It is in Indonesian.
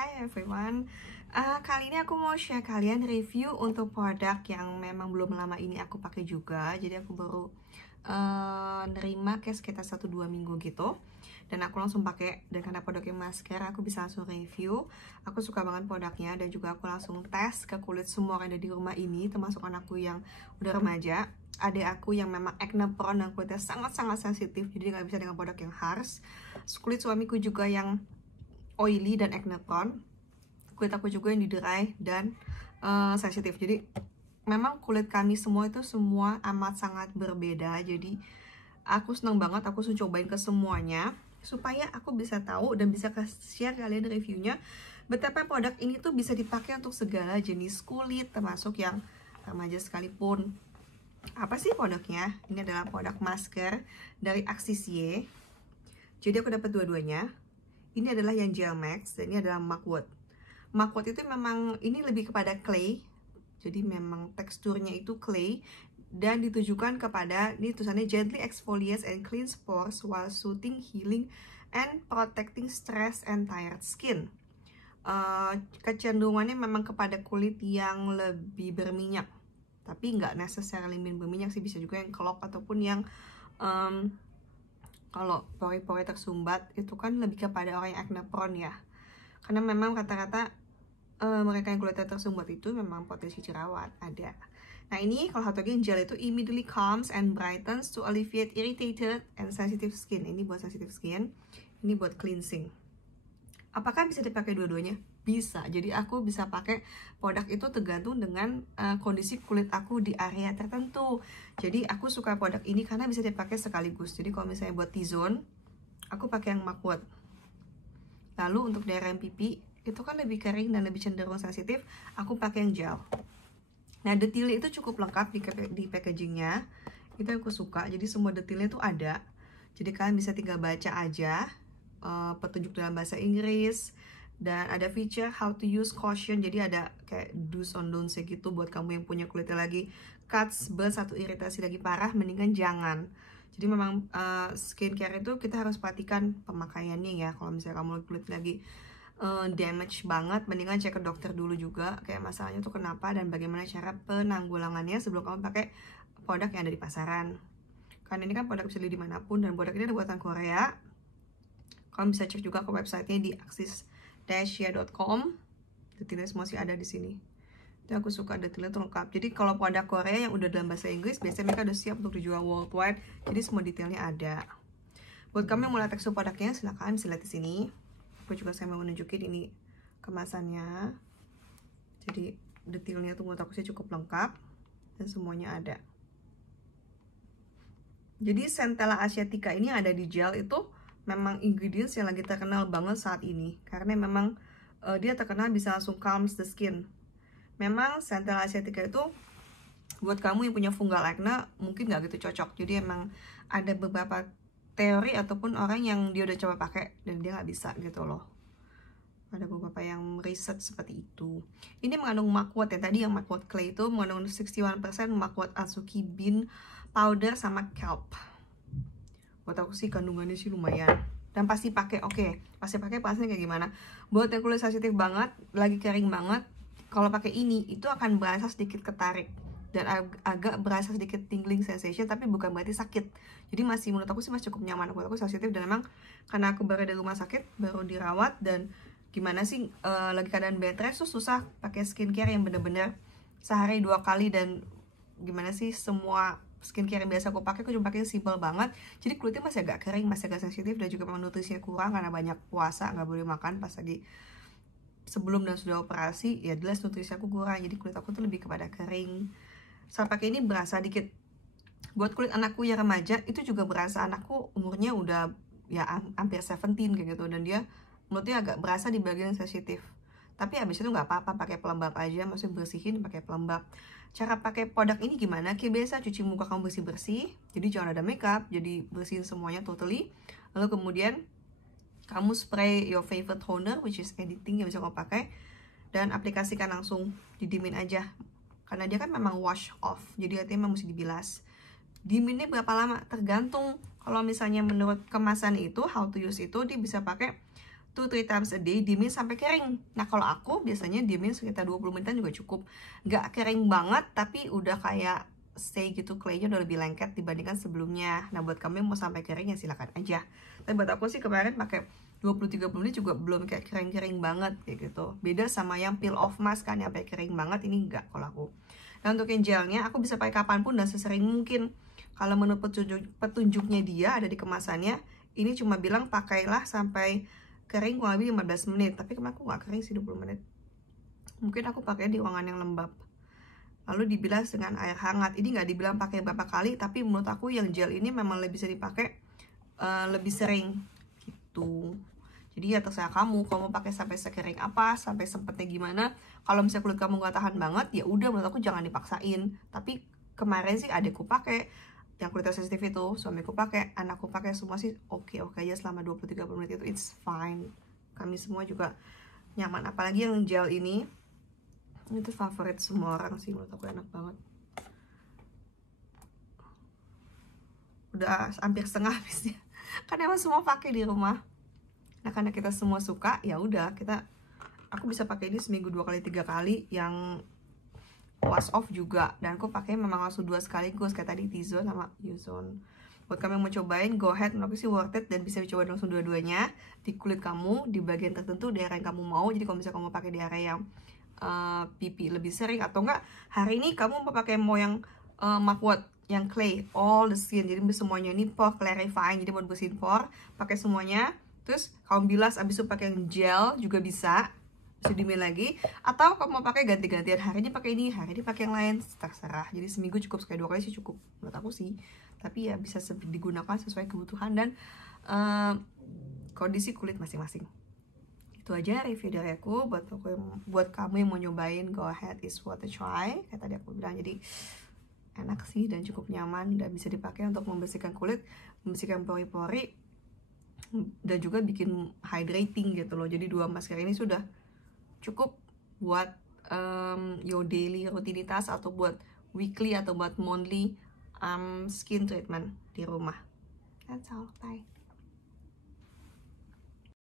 Hi everyone, kali ini aku mau share kalian review untuk produk yang memang belum lama ini aku pakai juga. Jadi aku baru nerima kayak sekitar 1-2 minggu gitu. Dan aku langsung pakai, dan karena produknya masker aku bisa langsung review. Aku suka banget produknya dan juga aku langsung tes ke kulit semua yang ada di rumah ini, termasuk anakku yang udah remaja, adik aku yang memang acne prone dan kulitnya sangat-sangat sensitif, jadi nggak bisa dengan produk yang harsh. Kulit suamiku juga yang oily dan acne prone, kulit aku juga yang di dry dan sensitif. Jadi memang kulit kami semua itu semua amat sangat berbeda. Jadi aku seneng banget, aku sudah cobain ke semuanya supaya aku bisa tahu dan bisa share kalian reviewnya betapa produk ini tuh bisa dipakai untuk segala jenis kulit, termasuk yang remaja sekalipun. Apa sih produknya? Ini adalah produk masker dari Axisye. Jadi aku dapat dua-duanya. Ini adalah yang Gel Max dan ini adalah Mugwort. Mugwort itu memang ini lebih kepada clay. Jadi memang teksturnya itu clay dan ditujukan kepada, ini tulisannya gently exfoliates and cleans pores while soothing, healing and protecting stress and tired skin. Kecenderungannya memang kepada kulit yang lebih berminyak, tapi nggak necessarily berminyak sih, bisa juga yang clog ataupun yang kalau pori-pori tersumbat itu kan lebih kepada orang yang acne prone ya, karena memang rata-rata mereka yang kulitnya tersumbat itu memang potensi jerawat ada. Nah ini kalau satu lagi gel itu immediately calms and brightens to alleviate irritated and sensitive skin. Ini buat sensitive skin, ini buat cleansing. Apakah bisa dipakai dua-duanya? Bisa. Jadi aku bisa pakai produk itu tergantung dengan kondisi kulit aku di area tertentu. Jadi aku suka produk ini karena bisa dipakai sekaligus. Jadi kalau misalnya buat T-zone, aku pakai yang Mugwort. Lalu untuk daerah yang pipi itu kan lebih kering dan lebih cenderung sensitif, aku pakai yang gel. Nah detailnya itu cukup lengkap di packagingnya, itu yang aku suka. Jadi semua detailnya itu ada. Jadi kalian bisa tinggal baca aja petunjuk dalam bahasa Inggris, dan ada feature how to use caution. Jadi ada kayak do's on don'ts gitu buat kamu yang punya kulitnya lagi cuts, burns, atau iritasi lagi parah, mendingan jangan. Jadi memang skincare itu kita harus perhatikan pemakaiannya ya. Kalau misalnya kamu kulit lagi damage banget, mendingan cek ke dokter dulu juga kayak masalahnya tuh kenapa dan bagaimana cara penanggulangannya sebelum kamu pakai produk yang ada di pasaran. Karena ini kan produk bisa dibeli dimanapun dan produk ini ada buatan Korea. Kamu bisa cek juga ke websitenya di axis-ya.com. Detailnya semua sih ada di sini. Itu aku suka detailnya tuh lengkap. Jadi kalau produk Korea yang udah dalam bahasa Inggris, biasanya mereka udah siap untuk dijual worldwide. Jadi semua detailnya ada. Buat kamu yang mau lihat tekstur produknya, silahkan bisa lihat di sini. Aku juga saya mau menunjukin ini kemasannya. Jadi detailnya tuh menurut aku sih cukup lengkap dan semuanya ada. Jadi Centella asiatica ini ada di gel itu memang ingredients yang lagi terkenal banget saat ini, karena memang dia terkenal bisa langsung calms the skin. Memang Centella asiatica itu buat kamu yang punya fungal acne mungkin nggak gitu cocok. Jadi emang ada beberapa teori ataupun orang yang dia udah coba pakai dan dia nggak bisa gitu loh. Ada beberapa yang riset seperti itu. Ini mengandung Mugwort ya, tadi yang Mugwort Clay itu mengandung 61% Mugwort Azuki Bean Powder sama Kelp. Buat aku sih kandungannya sih lumayan. Dan pasti pakai, pasti pakai pasnya kayak gimana. Buat yang kulit sensitif banget, lagi kering banget, kalau pakai ini itu akan berasa sedikit ketarik dan agak berasa sedikit tingling sensation, tapi bukan berarti sakit. Jadi masih, menurut aku sih masih cukup nyaman. Buat aku sensitif dan emang karena aku baru dari rumah sakit, baru dirawat, dan gimana sih lagi keadaan bed rest tuh susah pakai skincare yang bener-bener sehari 2 kali, dan gimana sih semua skincare yang biasa aku pakai aku cuma pakai simple banget. Jadi kulitnya masih agak kering, masih agak sensitif, dan juga memang nutrisinya kurang karena banyak puasa, nggak boleh makan pas lagi sebelum dan sudah operasi, ya jelas nutrisi aku kurang. Jadi kulit aku tuh lebih kepada kering. Saat pakai ini berasa dikit. Buat kulit anakku yang remaja itu juga berasa, anakku umurnya udah ya hampir 17 kayak gitu, dan dia mulutnya agak berasa di bagian sensitif. Tapi abis itu nggak apa-apa, pakai pelembab aja, maksudnya bersihin pakai pelembab. Cara pakai produk ini gimana? Kayak biasa, cuci muka kamu bersih-bersih, jadi jangan ada makeup, jadi bersihin semuanya totally. Lalu kemudian kamu spray your favorite toner, which is anything yang bisa kamu pakai, dan aplikasikan langsung, didimin aja. Karena dia kan memang wash off, jadi artinya memang mesti dibilas. Diminnya berapa lama? Tergantung. Kalau misalnya menurut kemasan itu, how to use itu, dia bisa pakai 2-3 times a day, diemin sampai kering. Nah kalau aku biasanya diemin sekitar 20 menitan juga cukup. Nggak kering banget, tapi udah kayak stay gitu, claynya udah lebih lengket dibandingkan sebelumnya. Nah buat kamu yang mau sampai kering ya silakan aja. Tapi buat aku sih kemarin pakai 20-30 menit juga belum kayak kering-kering banget kayak gitu. Beda sama yang peel off mask kan, yang kayak kering banget, ini enggak kalau aku. Nah untuk yang gelnya aku bisa pakai kapanpun dan sesering mungkin. Kalau menurut petunjuknya dia ada di kemasannya, ini cuma bilang pakailah sampai kering kurang lebih 15 menit. Tapi kemarin aku nggak kering sih 20 menit. Mungkin aku pakai di ruangan yang lembab. Lalu dibilas dengan air hangat. Ini nggak dibilang pakai berapa kali, tapi menurut aku yang gel ini memang lebih bisa dipakai lebih sering gitu. Jadi ya terserah kamu mau pakai sampai sekering apa, sampai sempetnya gimana. Kalau misalnya kulit kamu nggak tahan banget, ya udah menurut aku jangan dipaksain. Tapi kemarin sih adikku pakai, yang kulitnya sensitif itu, suamiku pakai, anakku pakai, semua sih oke aja selama 20-30 menit itu it's fine. Kami semua juga nyaman, apalagi yang gel ini itu favorit semua orang sih, menurut aku enak banget. Udah hampir setengah habisnya. Kan emang semua pakai di rumah. Nah karena kita semua suka, ya udah aku bisa pakai ini seminggu 2 kali 3 kali, yang wash off juga, dan aku pakai memang langsung 2 sekaligus kayak tadi T-Zone sama U-Zone. Buat kamu yang mau cobain, go ahead, menurut aku sih worth it dan bisa dicoba langsung dua-duanya di kulit kamu, di bagian tertentu, di area yang kamu mau. Jadi kalau misalnya kamu mau pakai di area yang pipi lebih sering, atau enggak hari ini kamu mau pakai yang mugwort, yang clay, all the skin, jadi semuanya ini pore clarifying, jadi buat bersihin pore, pakai semuanya. Terus kamu bilas abis itu pakai yang gel juga bisa diemin lagi, atau kamu mau pakai ganti-gantian, hari ini pakai ini, hari ini pakai yang lain, terserah. Jadi seminggu cukup, sekali 2 kali sih cukup menurut aku sih, tapi ya bisa digunakan sesuai kebutuhan dan kondisi kulit masing-masing. Itu aja review dari aku. Buat kamu yang mau nyobain, go ahead, is worth a try kayak tadi aku bilang. Jadi enak sih dan cukup nyaman dan bisa dipakai untuk membersihkan kulit, membersihkan pori-pori, dan juga bikin hydrating gitu loh. Jadi 2 masker ini sudah cukup buat your daily rutinitas, atau buat weekly, atau buat monthly skin treatment di rumah. That's all, bye.